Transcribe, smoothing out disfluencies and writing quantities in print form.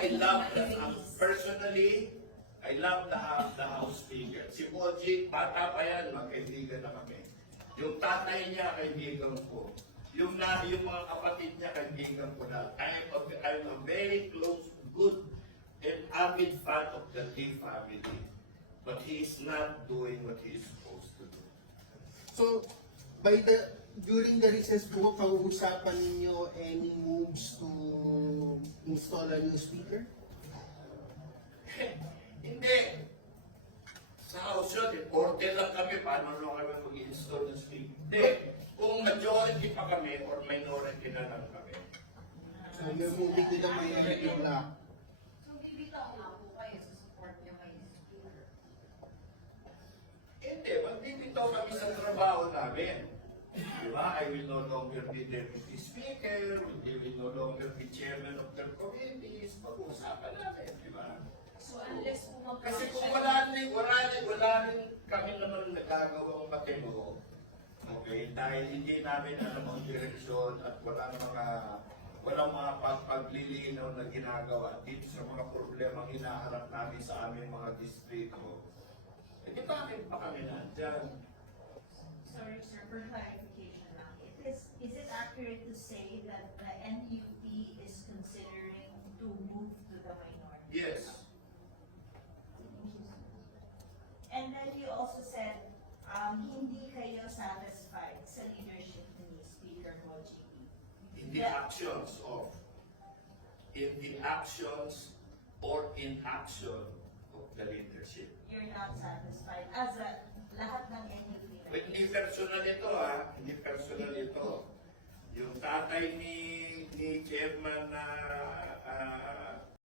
I love personally, I love the House Speaker. Si Boji, bata pa yan, magkaibigan na kami. Yung tatay niya, kaibigan ko. Yung mga kapatid niya, kaibigan ko na. I'm a very close, good, and avid fan of the Lee family. But he is not doing what he is supposed to do. So, during the recess po, pag-uusapan ninyo any moves to install a new speaker? Hindi. Sa house yun, order lang kami, paano lang kami mag-install ng speaker. Hindi. Kung majority pa kami or minority na lang kami. So, you're moving to the minority block. So, bibitaw nga po kayo sa support niyo kay Speaker. Hindi, magbibitaw kami sa trabaho namin. Diba? I will no longer be deputy speaker, I will no longer be chairman of the committees, pag-uusapan namin, diba? So, unless po Kasi kung wala rin kami naman nagagawang matino, okay, dahil hindi namin alam ang direksyon at walang mga paglilinaw na ginagawa dito sa mga problemang hinaharap namin sa aming mga distrito, eh di bakit pa kami nandyan? Sorry, sir, for clarification lang. Is it accurate to say that the NUP is considering to move to the minority? Yes. Thank you, sir. And then you also said, hindi kayo satisfied sa leadership ni Speaker Boji. In the actions or inaction of the leadership. You're not satisfied as a lahat ng NUP. Hindi personal ito hindi personal ito. Yung tatay ni Chairman